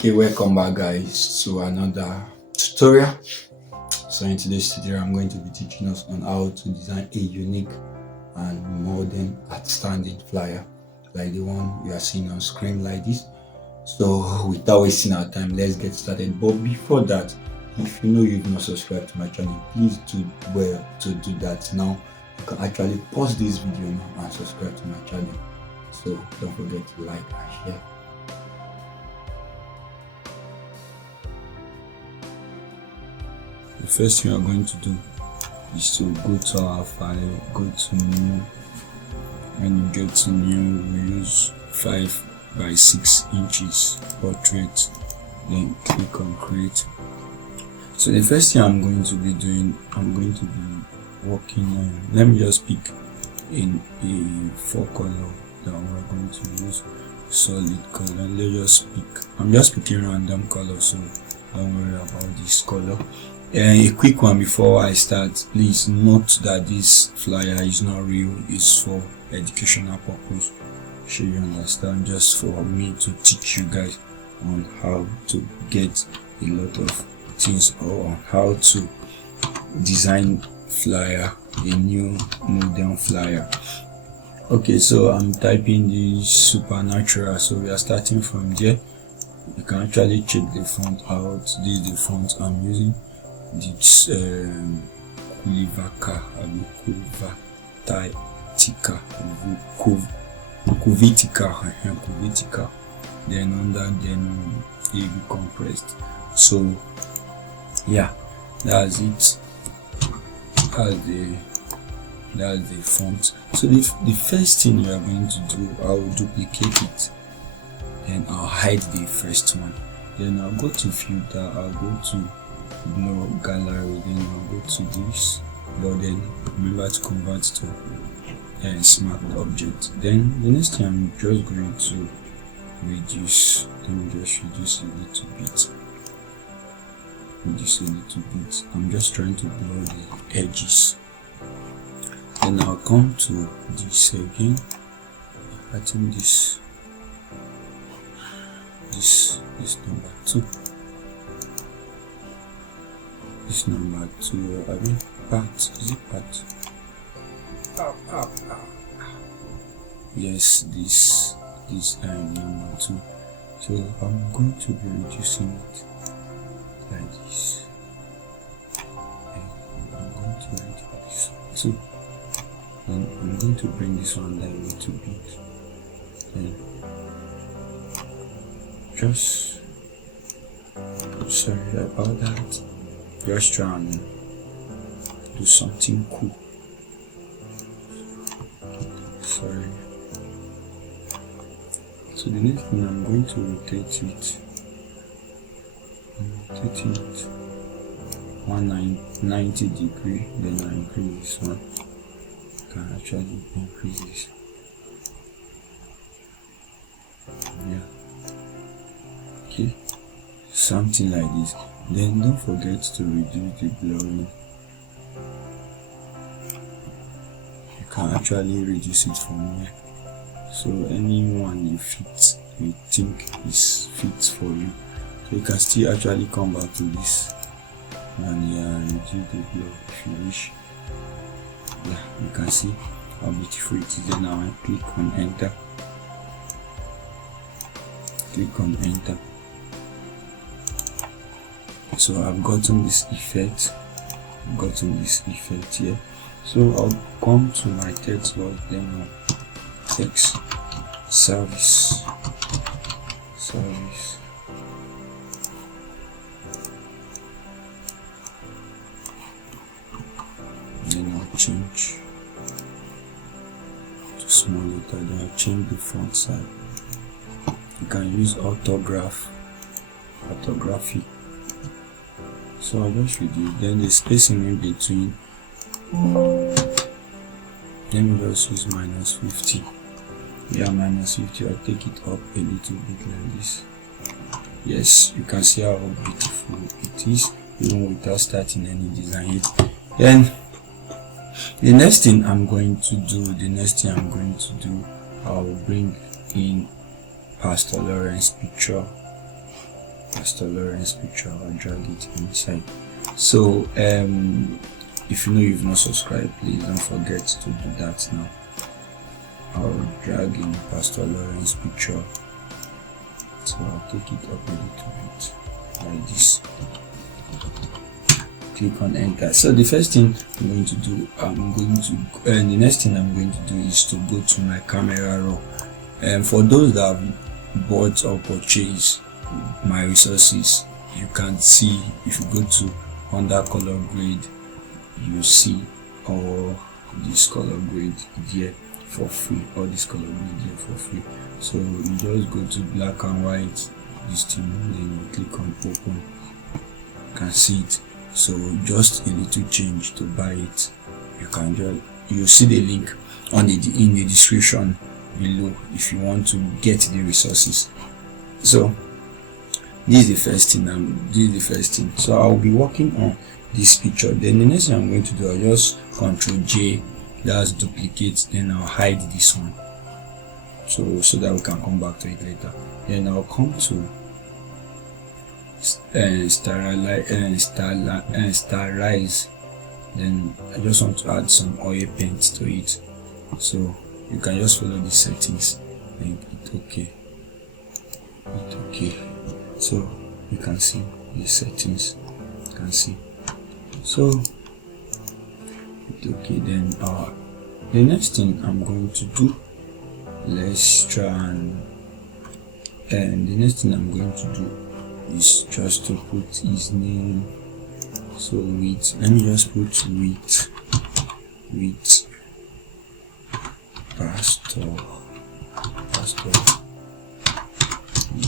Okay, welcome back guys to another tutorial. So in today's tutorial I'm going to be teaching us on how to design a unique and modern outstanding flyer like the one you are seeing on screen like this. So without wasting our time, let's get started. But before that, if you know you've not subscribed to my channel, please do well to do that now. You can actually pause this video now and subscribe to my channel. So don't forget to like and share. The first thing we are going to do is to go to our file, go to new. When you get to new, we use 5 by 6 inches portrait, then click on create. So the first thing I'm going to be doing, I'm going to be working on, let me just pick in a 4 color that we're going to use, solid color. Let's just pick, I'm just picking random color, so don't worry about this color. A quick one before I start, please note that this flyer is not real, it's for educational purpose. Sure you understand, just for me to teach you guys on how to get a lot of things, or on how to design flyer, a new modern flyer. Okay, so I'm typing the supernatural, so we are starting from there. You can actually check the font out. This is the font I'm using. It's Kulivaka, Kuvitica, then under then AB compressed. So yeah, that's it. That's the font. So the first thing you are going to do, I'll duplicate it, then I'll hide the first one, then I'll go to filter, I'll go to no gallery, then I'll go to this, but then remember to convert to smart object. Then the next thing I'm just going to reduce, let me just reduce a little bit, I'm just trying to blur the edges. Then I'll come to this again, I think this number 2, this number 2, I mean part, is it part? Yes, this number 2. So I'm going to be reducing it like this, and I'm going to reduce this too. Then I'm going to bring this one down a little bit, and just sorry about that, just try and do something cool. Sorry. So the next thing, I'm going to rotate it. I'm rotating it 190 degree, then I increase this one. I can actually increase this. Yeah. Okay. Something like this. Then don't forget to reduce the blurring. You can actually reduce it from here. So anyone you think is fit for you. So you can still actually come back to this and reduce the blur if you wish. Yeah, you can see how beautiful it is. Then now I click on enter. Click on enter. So I've gotten this effect. Here. So I'll come to my text box, then text service. Then I'll change to small letter, then I'll change the font size. You can use orthography. So I'll just reduce, then the spacing in between, let me just use -50. Yeah, -50. I'll take it up a little bit like this. Yes, you can see how beautiful it is even without starting any design yet. Then the next thing I'm going to do, I'll bring in Pastor Lawrence picture. Pastor Lawrence picture, I'll drag it inside. So if you know you've not subscribed, please don't forget to do that now. I'll drag in Pastor Lawrence picture, so I'll take it up a little bit like this. Click on enter. So the first thing I'm going to do, the next thing I'm going to do is to go to my camera raw. And for those that have bought or purchased my resources, you can see, if you go to under color grade, you see all this color grade here for free, all this color grade here for free. So you just go to black and white, this thing, then you click on open. You can see it. So just a little change to buy it. You can just, you see the link on in the description below if you want to get the resources. So this is the first thing. So I'll be working on this picture. Then the next thing I'm going to do, I'll just Ctrl J, that's duplicate, then I'll hide this one, so that we can come back to it later. Then I'll come to stylize. Then I just want to add some oil paint to it, so you can just follow the settings. Then it's okay. So you can see the settings, you can see. So it's okay. Then the next thing I'm going to do, let's try and the next thing I'm going to do is just to put his name. So let me just put with Pastor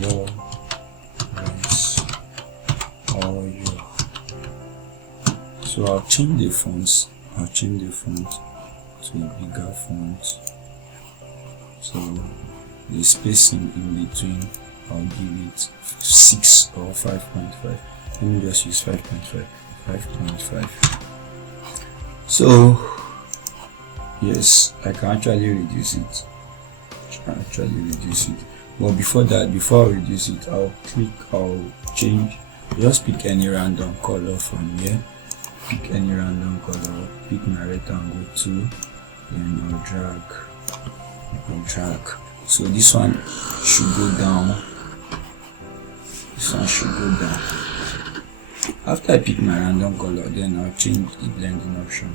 Lawrence Oyo. So I'll change the fonts. I'll change the font to a bigger font. So the spacing in between, I'll give it 6 or 5.5. Let me just use 5.5. So yes, I can actually reduce it. But before I reduce it, I'll change. Just pick any random color from here. Pick any random color. Pick my rectangle tool. Then I'll drag. So this one should go down. After I pick my random color, then I'll change the blending option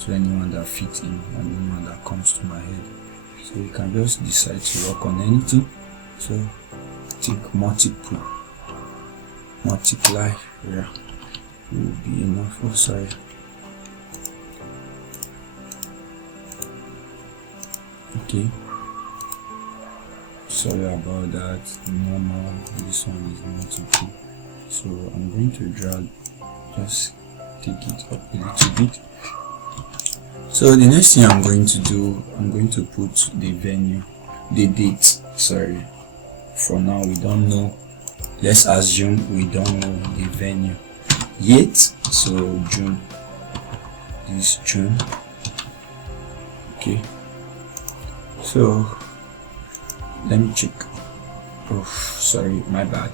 to anyone that fits in and anyone that comes to my head. So you can just decide to work on anything. So I think multiply will be enough. Oh, sorry. Okay. Sorry about that. Normal. This one is multiple. So I'm going to drag, just take it up a little bit. So the next thing I'm going to do, I'm going to put the date. Sorry. For now, we don't know. Let's assume we don't know the venue yet. So June. This June. Okay. So let me check. Oh, sorry, my bad.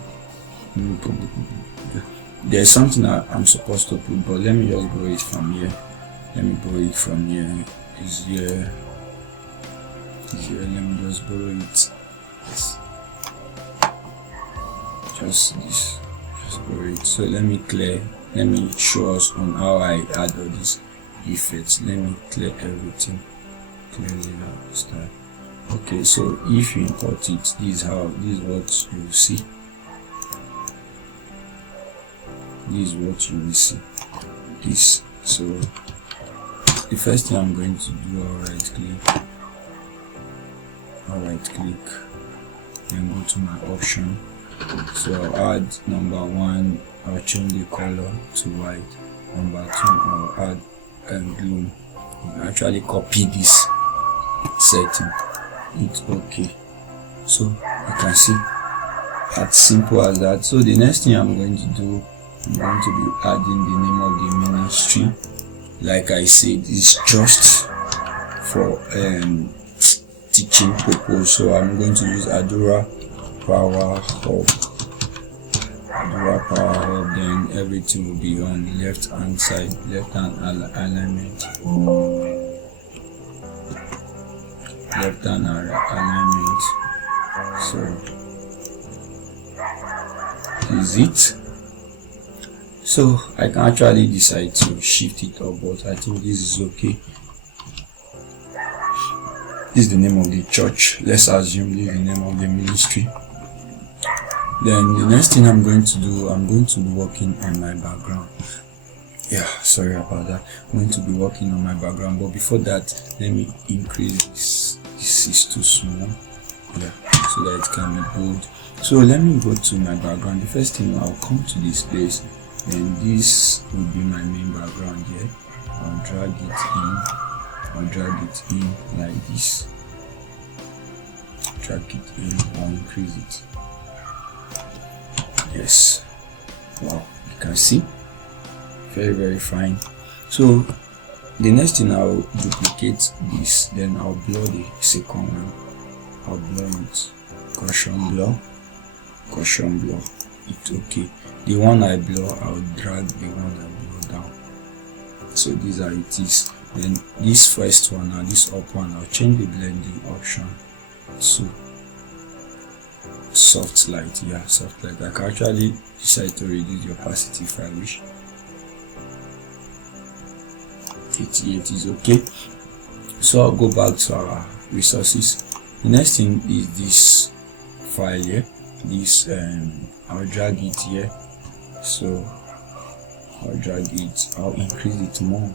There's something that I'm supposed to put, but let me just borrow it from here. Is here. Let me just borrow it. Yes. Just this. Just borrow it. So let me show us on how I add all these effects. Let me clear everything. Clearly now start. Okay, so if you import it, this is what you will see. This. So the first thing I'm going to do, I'll right click, then go to my option. So I'll add number 1, I'll change the color to white. Number 2, I'll add gloom. You can actually copy this setting. It's okay. So you can see, as simple as that. So the next thing I'm going to do, I'm going to be adding the name of the ministry. Like I said, it's just for teaching purpose. So I'm going to use Adora Power Hub. dual power up, then everything will be on left hand side, left hand alignment, left hand alignment. So is it. So I can actually decide to shift it up, but I think this is okay. This is the name of the church. Let's assume this is the name of the ministry. Then the next thing I'm going to do, I'm going to be working on my background. Yeah, sorry about that. I'm going to be working on my background, but before that, let me increase this. This is too small. Yeah, so that it can be bold. So let me go to my background. The first thing, I'll come to this place, then this will be my main background here. I'll drag it in like this. Drag it in or increase it. Yes, wow, you can see, very fine. So the next thing, I'll duplicate this, then I'll blur the second one. I'll blur it, caution blur, it's okay. The one I blur, I'll drag the one I blur down. So these are it is. Then this first one and this up one, I'll change the blending option to soft light. Yeah, soft light. I can actually decide to reduce the opacity if I wish. 88 is okay. So I'll go back to our resources. The next thing is this file here. This I'll drag it here. So I'll drag it, I'll increase it more,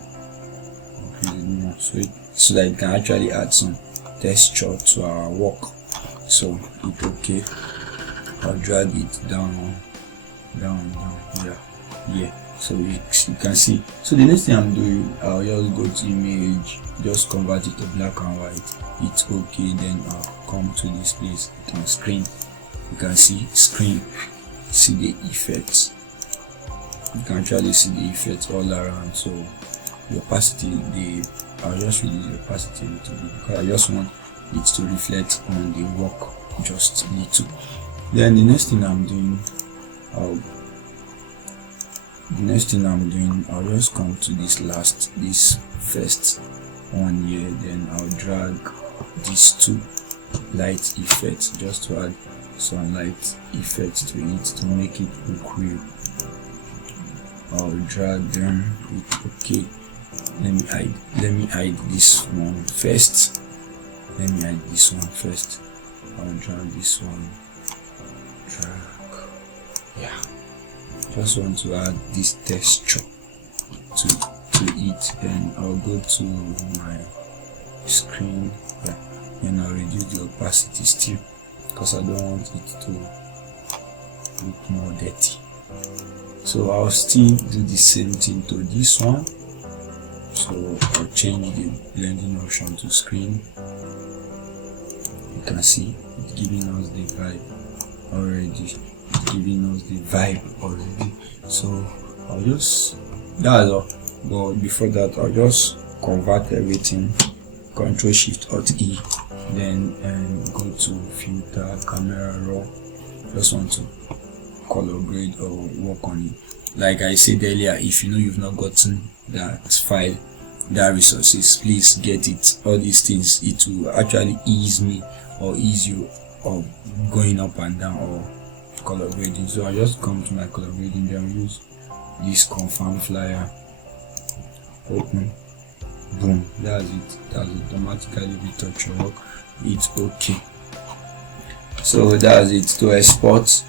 so that it can actually add some texture to our work. So it's okay. I'll drag it down, yeah. So you can see. So the next thing I'm doing, I'll just go to image, just convert it to black and white. It's okay. Then I'll come to this place on screen. You can see screen, see the effects. You can actually see the effects all around. So the opacity, I'll just reduce the opacity a little bit because I just want it to reflect on the work just a little. Then the next thing I'm doing, I'll just come to this first one here. Then I'll drag these two light effects just to add some light effects to it to make it look real. I'll drag them. It's okay. Let me hide this one first. I'll drag this one. Yeah. Just want to add this texture to it. Then I'll go to my screen. Yeah. Then I'll reduce the opacity still because I don't want it to look more dirty. So I'll still do the same thing to this one. So I'll change the blending option to screen. You can see it's giving us the vibe already. So I'll just, that's all. But before that, I'll just convert everything. Ctrl Shift Alt E, then go to filter, camera raw. Just want to color grade or work on it. Like I said earlier, if you know you've not gotten that file, that resources, please get it. All these things, it will actually ease me or ease you of going up and down or color grading. So I just come to my color grading, then use this confirm flyer, open, boom, that's it. That's automatically retouch your work. It's okay. So that's it. To export,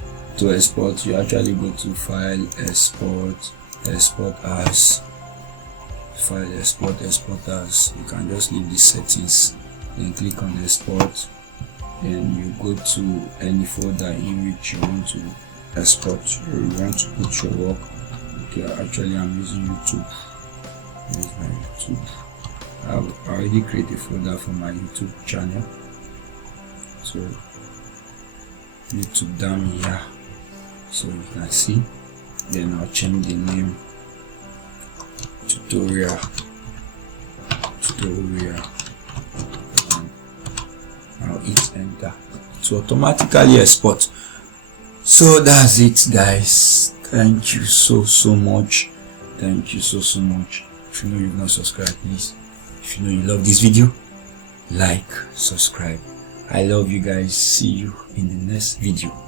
you actually go to file, export as, file, export as. You can just leave the settings, then click on export. Then you go to any folder in which you want to export or you want to put your work. Okay, actually I'm using YouTube. Here's my YouTube. I've already created a folder for my YouTube channel. So YouTube down here, so you can see. Then I'll change the name, tutorial. I'll hit enter to automatically export. So that's it, guys. Thank you so much. Thank you so much. If you know you've not subscribed, please, if you know you love this video, like, subscribe. I love you guys. See you in the next video.